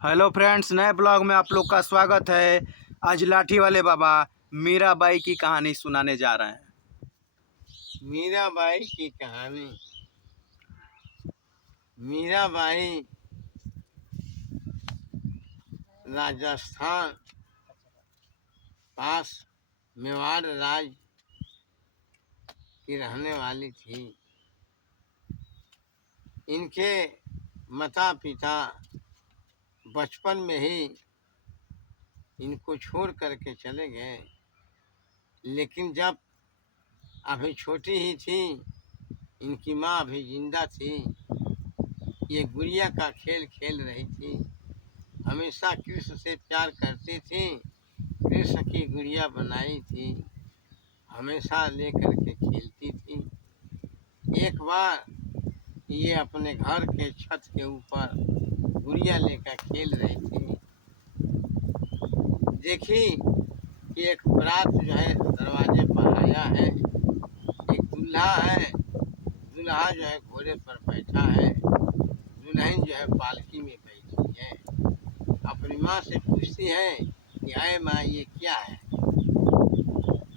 Hello friends, नए blog में आप लोग का स्वागत है। आज लाठी वाले बाबा मीराबाई की कहानी सुनाने जा रहे हैं। मीराबाई की कहानी। मीराबाई राजस्थान पास मेवाड़ राज्य की रहने वाली थी। इनके माता पिता बचपन में ही इनको छोड़ करके चले गए, लेकिन जब अभी छोटी ही थी, इनकी माँ अभी जिंदा थी। ये गुड़िया का खेल खेल रही थी। हमेशा कृष्ण से प्यार करती थी। कृष्ण की गुड़िया बनाई थी, हमेशा लेकर के खेलती थी। एक बार ये अपने घर के छत के ऊपर गुड़िया लेकर खेल रही थी। देखी कि एक बारात जो है दरवाजे पर आया है। एक दूल्हा है, दूल्हा जो है घोड़े पर बैठा है, दुल्हन जो है पालकी में बैठी है। अपनी माँ से पूछती है कि अरे माँ, ये क्या है?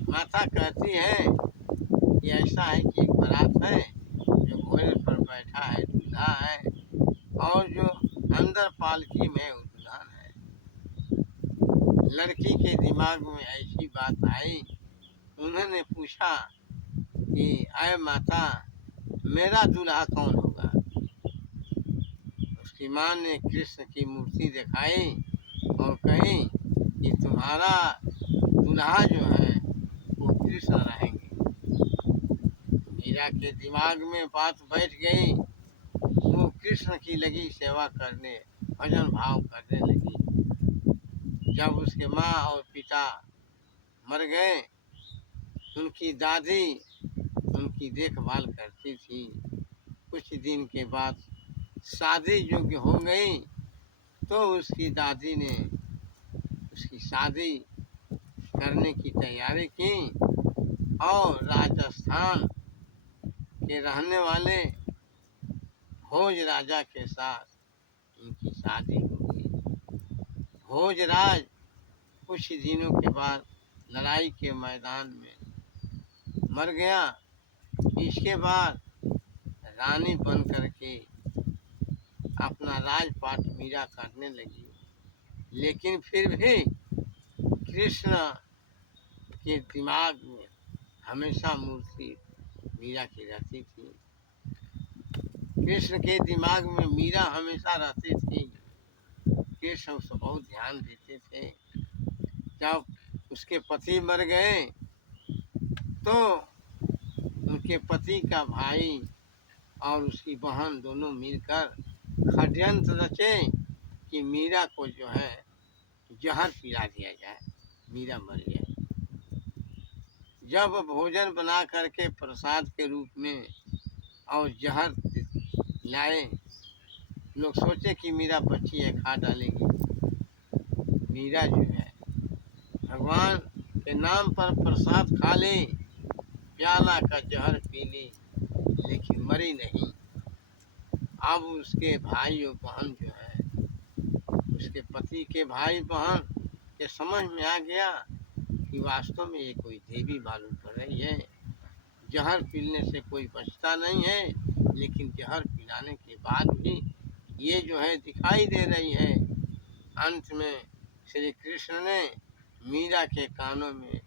माता कहती है कि ऐसा है कि एक बारात है, जो घोड़े पर बैठा है दूल्हा है, और जो अंदर पालकी में वो दुल्हन है। लड़की के दिमाग में ऐसी बात आई, उन्होंने पूछा कि अरे माता, मेरा दूल्हा कौन होगा? उसकी माँ ने कृष्ण की मूर्ति दिखाई और कही कि तुम्हारा दूल्हा जो है वो कृष्ण रहेंगे। मीरा के दिमाग में बात बैठ गई। वो कृष्ण की लगी सेवा करने, भजन भाव करने लगी। जब उसके माँ और पिता मर गए, उनकी दादी उनकी देखभाल करती थी। कुछ दिन के बाद शादी योग्य हो गई, तो उसकी दादी ने उसकी शादी करने की तैयारी की और राजस्थान के रहने वाले भोज राजा के साथ उनकी शादी हो गई। भोजराज कुछ दिनों के बाद लड़ाई के मैदान में मर गया। इसके बाद रानी बन करके अपना राजपाट मीरा करने लगी, लेकिन फिर भी कृष्ण के दिमाग में हमेशा मूर्ति मीरा की रहती थी। कृष्ण के दिमाग में मीरा हमेशा रहती थी। कृष्ण उसको बहुत ध्यान देते थे। जब उसके पति मर गए, तो उनके पति का भाई और उसकी बहन दोनों मिलकर षड्यंत्र रचे कि मीरा को जो है जहर पिला दिया जाए, मीरा मर जाए। जब भोजन बना करके प्रसाद के रूप में और जहर लाए, लोग सोचे कि मीरा बच्ची है, खा डालेगी। मीरा जो है भगवान के नाम पर प्रसाद खा ले, प्याला का जहर पी ली, लेकिन मरी नहीं। अब उसके भाई और बहन जो है, उसके पति के भाई बहन के समझ में आ गया कि वास्तव में ये कोई देवी मालूम पड़ रही है। जहर पीने से कोई बचता नहीं है, लेकिन जहर पिलाने के बाद भी ये जो है दिखाई दे रही है। अंत में श्री कृष्ण ने मीरा के कानों में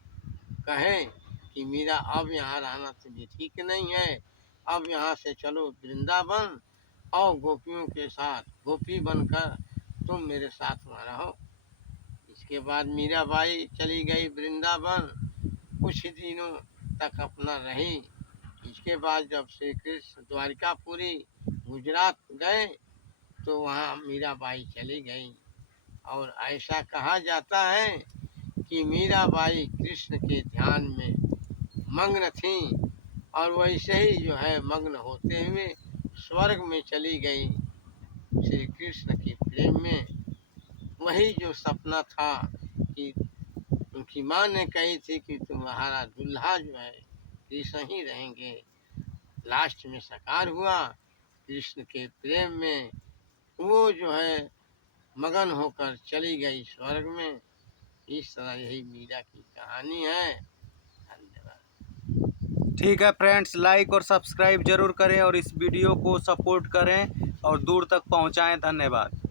कहे कि मीरा, अब यहाँ रहना तुम्हें ठीक नहीं है, अब यहाँ से चलो वृंदावन और गोपियों के साथ गोपी बनकर तुम मेरे साथ वहाँ रहो। इसके बाद मीराबाई चली गई वृंदावन, कुछ दिनों तक अपना रही। इसके बाद जब श्री कृष्ण द्वारिकापुरी गुजरात गए, तो वहाँ मीराबाई चली गई। और ऐसा कहा जाता है कि मीराबाई कृष्ण के ध्यान में मग्न थी, और वैसे ही जो है मग्न होते हुए स्वर्ग में चली गई श्री कृष्ण के प्रेम में। वही जो सपना था कि उनकी माँ ने कही थी कि तुम्हारा दूल्हा जो है कृष्ण ही रहेंगे, लास्ट में साकार हुआ। कृष्ण के प्रेम में वो जो है मगन होकर चली गई स्वर्ग में। इस तरह यही मीरा की कहानी है। धन्यवाद। ठीक है फ्रेंड्स, लाइक और सब्सक्राइब जरूर करें और इस वीडियो को सपोर्ट करें और दूर तक पहुंचाएं। धन्यवाद।